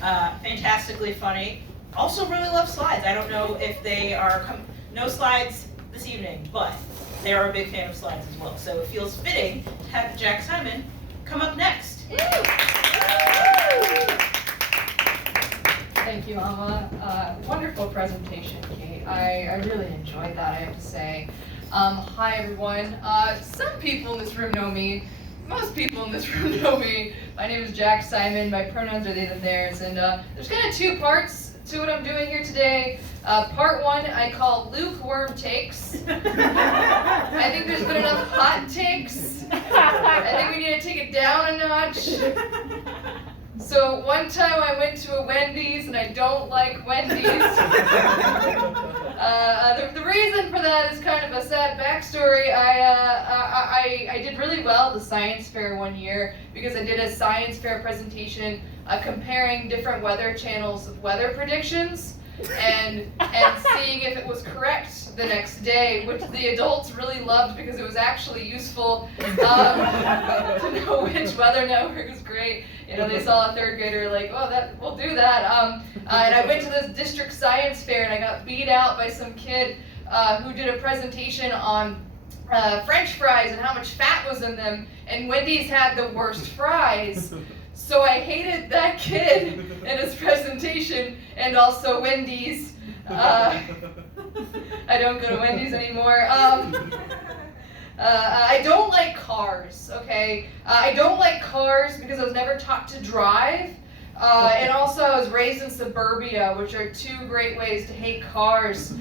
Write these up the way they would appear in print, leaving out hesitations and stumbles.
Fantastically funny. Also really love slides. I don't know if they are, no slides this evening, but they are a big fan of slides as well. So it feels fitting to have Jack Simon come up next. Thank you, Alma. Wonderful presentation, Kate. I really enjoyed that, I have to say. Hi, everyone. Some people in this room know me. Most people in this room know me. My name is Jack Simon. My pronouns are they, them, theirs. And there's kind of two parts to what I'm doing here today. Part one I call Lukewarm Takes. I think there's been enough hot takes. I think we need to take it down a notch. So one time I went to a Wendy's and I don't like Wendy's. The reason for that is kind of a sad backstory. I did really well at the science fair one year because I did a science fair presentation comparing different weather channels' weather predictions and seeing if it was correct the next day, which the adults really loved because it was actually useful to know which weather network was great. You know, they saw a third grader like, oh, we'll do that. And I went to this district science fair and I got beat out by some kid who did a presentation on French fries and how much fat was in them, and Wendy's had the worst fries. So I hated that kid and his presentation, and also Wendy's. I don't go to Wendy's anymore. I don't like cars, okay? I don't like cars because I was never taught to drive. And also I was raised in suburbia, which are two great ways to hate cars.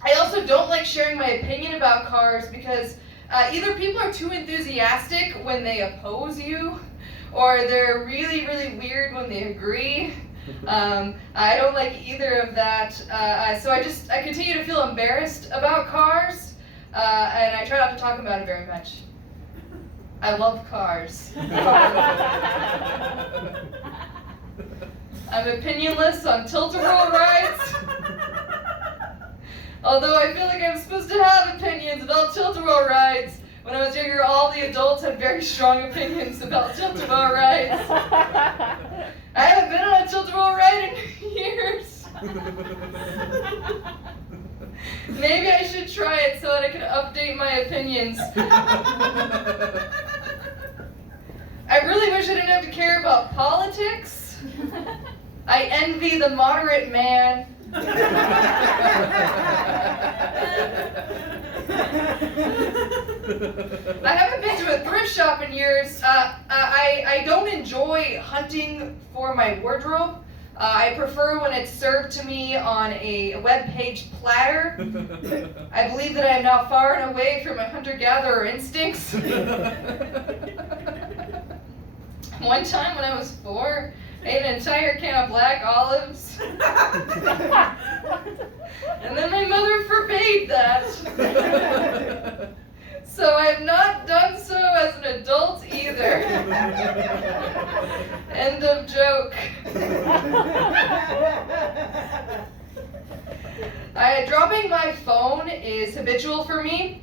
I also don't like sharing my opinion about cars because either people are too enthusiastic when they oppose you, or they're really, really weird when they agree. I don't like either of that. So I continue to feel embarrassed about cars, and I try not to talk about it very much. I love cars. I'm opinionless on tilt-a-whirl rides. Although I feel like I'm supposed to have opinions about tilt-a-whirl rides. When I was younger, all the adults had very strong opinions about tilt-a-whirl rides. I haven't been on a tilt-a-whirl ride in years. Maybe I should try it so that I can update my opinions. I really wish I didn't have to care about politics. I envy the moderate man. I haven't been to a thrift shop in years. I don't enjoy hunting for my wardrobe. I prefer when it's served to me on a web-page platter. I believe that I am now far and away from my hunter-gatherer instincts. One time when I was 4, I ate an entire can of black olives. And then my mother forbade that. So I have not done so as an adult either. End of joke. Dropping my phone is habitual for me.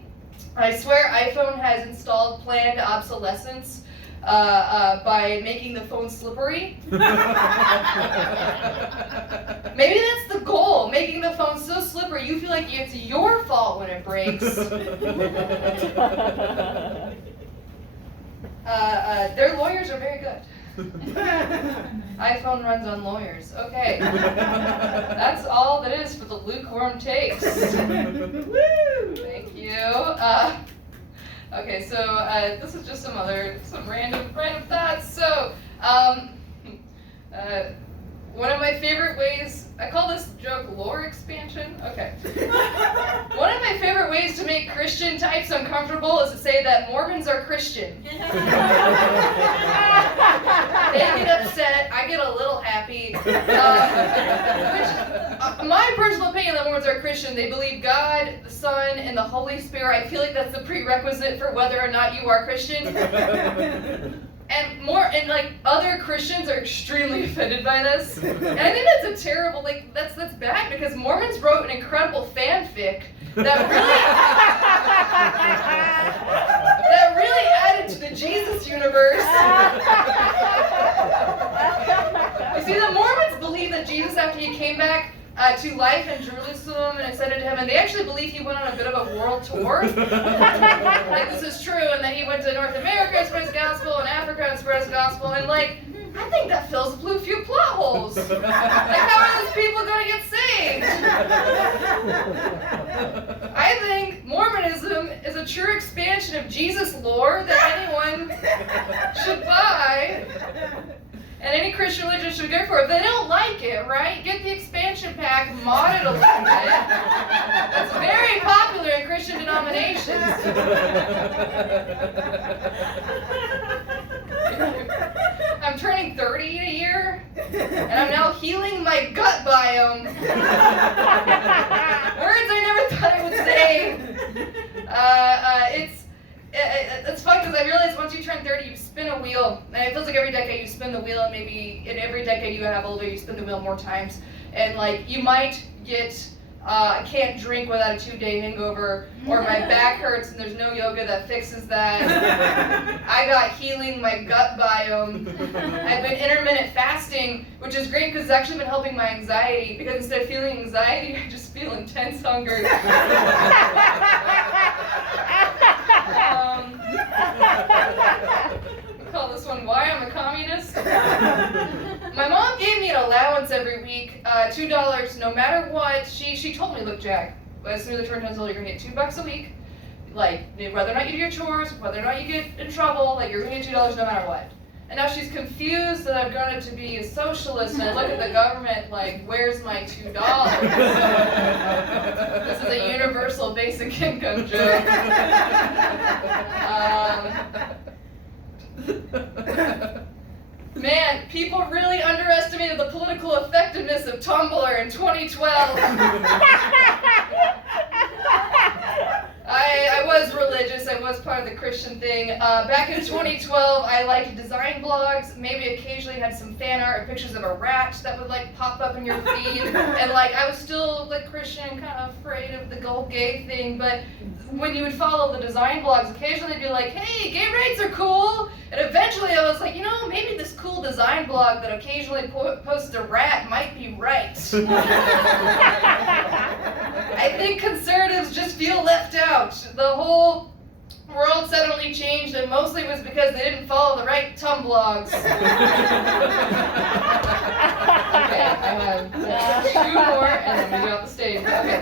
I swear iPhone has installed planned obsolescence by making the phone slippery. Maybe that's the goal, making the phone so slippery you feel like it's your fault when it breaks. Their lawyers are very good. iPhone runs on lawyers. Okay. That's all that is for the Lukewarm Takes. Thank you. Okay, so this is just some random thoughts. So, one of my favorite ways, I call this joke lore expansion. Okay. One of my favorite ways to make Christian types uncomfortable is to say that Mormons are Christian. They get upset, I get a little happy. My personal opinion that Mormons are Christian, they believe God, the Son, and the Holy Spirit. I feel like that's the prerequisite for whether or not you are Christian. And other Christians are extremely offended by this. And I think that's a terrible, that's bad because Mormons wrote an incredible fanfic that really added to the Jesus universe. Jesus after he came back to life in Jerusalem and ascended to heaven. They actually believe he went on a bit of a world tour. Like, this is true, and then he went to North America and spread his gospel, and Africa and spread his gospel, and like, I think that fills a few plot holes. Like, how are those people going to get saved? I think Mormonism is a true expansion of Jesus' lore that anyone should buy. And any Christian religion should go for it. If they don't like it, right? Get the expansion pack, mod it a little bit. That's very popular in Christian denominations. I'm turning 30 in a year, and I'm now healing my gut biome. Words I never thought I would say. It's fun because I realized once you turn 30, you spin a wheel, and it feels like every decade you spin the wheel, and maybe in every decade you have older, you spin the wheel more times, and like you might get I can't drink without a 2-day hangover, or my back hurts and there's no yoga that fixes that. I got healing my gut biome. I've been intermittent fasting, which is great because it's actually been helping my anxiety, because instead of feeling anxiety, I just feel intense hunger. We call this one Why I'm a Communist. My mom gave me an allowance every week, $2 no matter what. She told me, look, Jack, as soon as I turn 10 years old, you're gonna get $2 a week. Like, whether or not you do your chores, whether or not you get in trouble, like, you're gonna get $2 no matter what. And now she's confused that I've grown up to be a socialist, and I look at the government like, where's my $2? This is a universal basic income joke. Man, people really underestimated the political effectiveness of Tumblr in 2012. I was religious, I was part of the Christian thing. Back in 2012, I liked design blogs, maybe occasionally had some fan art or pictures of a rat that would like pop up in your feed. And like, I was still like Christian, kind of afraid of the whole gay thing, but when you would follow the design blogs, occasionally they'd be like, hey, gay rights are cool. And eventually I was like, you know, maybe this cool design blog that occasionally posts a rat might be right. I think conservatives just feel left out. The whole world suddenly changed, and mostly it was because they didn't follow the right Tumblogs. Okay, I have 2 more, and then we get off the stage. Okay.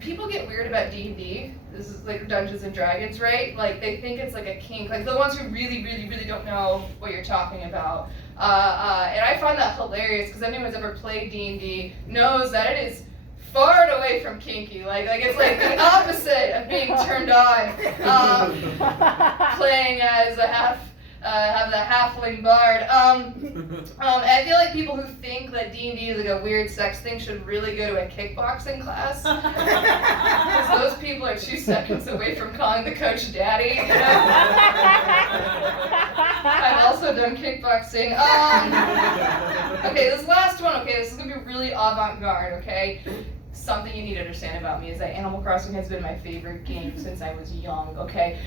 People get weird about D&D. This is like Dungeons and Dragons, right? Like, they think it's like a kink. Like, the ones who really, really, really don't know what you're talking about. And I find that hilarious, because anyone who's ever played D&D knows that it is far and away from kinky. Like it's like the opposite of being turned on. Playing as have the halfling bard. I feel like people who think that D&D is like a weird sex thing should really go to a kickboxing class. Because those people are 2 seconds away from calling the coach daddy. You know? I've also done kickboxing. Okay, this last one, okay, this is going to be really avant-garde, okay? Something you need to understand about me is that Animal Crossing has been my favorite game since I was young, okay?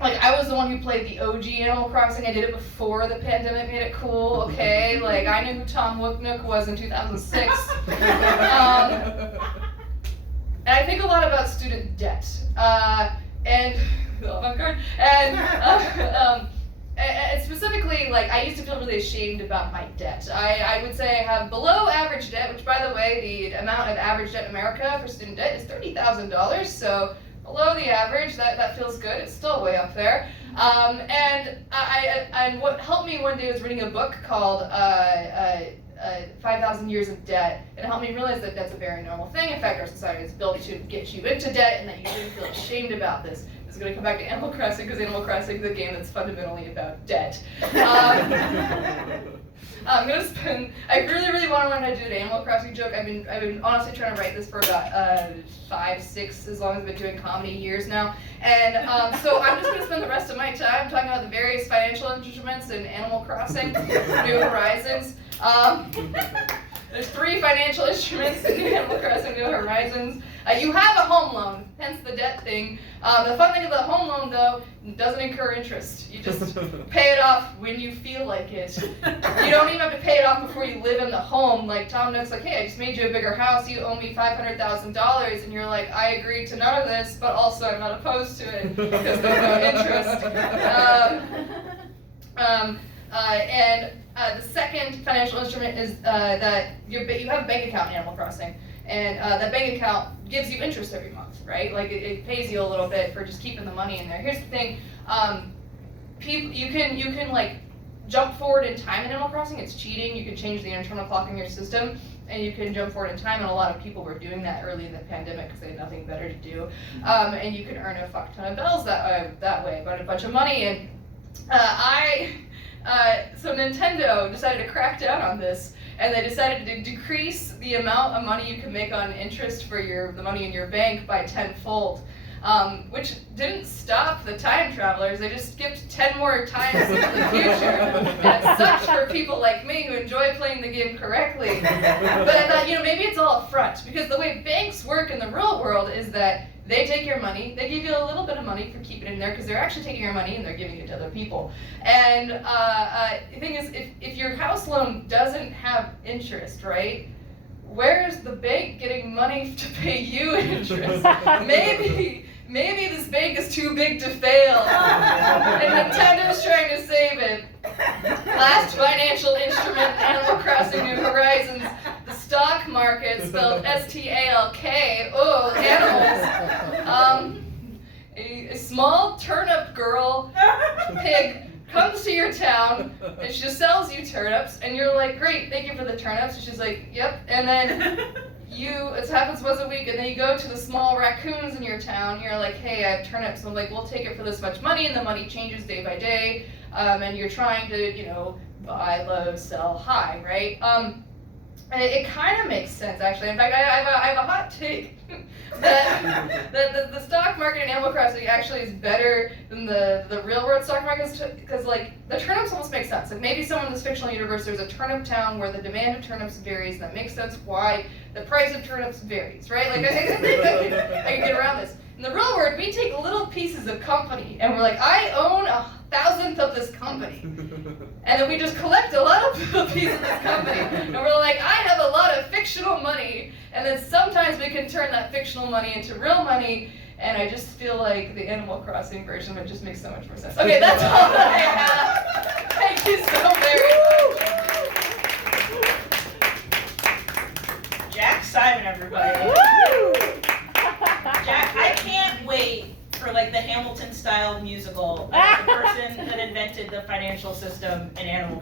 Like, I was the one who played the OG Animal Crossing. I did it before the pandemic made it cool, okay? Like, I knew who Tom Nook was in 2006. And I think a lot about student debt. And specifically, like, I used to feel really ashamed about my debt. I would say I have below average debt, which, by the way, the amount of average debt in America for student debt is $30,000, so below the average, that feels good. It's still way up there. And what helped me one day was reading a book called 5,000 Years of Debt, and it helped me realize that that's a very normal thing. In fact, our society is built to get you into debt, and that you shouldn't feel ashamed about this. It's going to come back to Animal Crossing, because Animal Crossing is a game that's fundamentally about debt. I'm gonna spend. I really want to learn how to do an Animal Crossing joke. I've been honestly trying to write this for about 5, 6, as long as I've been doing comedy, years now. And so I'm just gonna spend the rest of my time talking about the various financial instruments in Animal Crossing, New Horizons. There's 3 financial instruments in Animal Crossing New Horizons. You have a home loan, hence the debt thing. The fun thing about the home loan, though, doesn't incur interest. You just pay it off when you feel like it. You don't even have to pay it off before you live in the home. Like, Tom Nook's like, hey, I just made you a bigger house. You owe me $500,000. And you're like, I agree to none of this, but also I'm not opposed to it because there's no interest. The second financial instrument is that you have a bank account in Animal Crossing, and that bank account gives you interest every month, right? Like it pays you a little bit for just keeping the money in there. Here's the thing, you can like jump forward in time in Animal Crossing. It's cheating. You can change the internal clock in your system, and you can jump forward in time. And a lot of people were doing that early in the pandemic because they had nothing better to do. And you can earn a fuck ton of bells that way, but a bunch of money. And so Nintendo decided to crack down on this, and they decided to decrease the amount of money you can make on interest for the money in your bank by 10-fold, which didn't stop the time travelers. They just skipped 10 more times into the future. And it sucks for people like me who enjoy playing the game correctly. But I thought, maybe it's all a front, because the way banks work in the real world is that they take your money, they give you a little bit of money for keeping it in there, because they're actually taking your money and they're giving it to other people. And the thing is, if your house loan doesn't have interest, right, where's the bank getting money to pay you interest? Maybe this bank is too big to fail, and Nintendo's trying to save it. Last financial instrument in Animal Crossing New Horizons, the stock market, spelled S-T-A-L-K. Oh, animals. A small turnip girl pig comes to your town, and she just sells you turnips, and you're like, great, thank you for the turnips. And she's like, yep. And then it happens once a week, and then you go to the small raccoons in your town, you're like, hey, I have turnips. And I'm like, we'll take it for this much money, and the money changes day by day, and you're trying to, buy low, sell high, right? And it kind of makes sense, actually. In fact, I have a hot take that the stock market in Animal Crossing actually is better than the real world stock market, because like the turnips almost make sense. Like maybe somewhere in this fictional universe there's a turnip town where the demand of turnips varies, and that makes sense why the price of turnips varies, right? Like I can get around this. In the real world, we take little pieces of company, and we're like, I own 1,000th of this company. And then we just collect a lot of little pieces of this company. And we're like, I have a lot of fictional money. And then sometimes we can turn that fictional money into real money. And I just feel like the Animal Crossing version of it just makes so much more sense. Okay, that's all that I have. Thank you so very much. Jack Simon, everybody. Jack, I can't wait for like the Hamilton style musical, like the person that invented the financial system in Animal Crossing.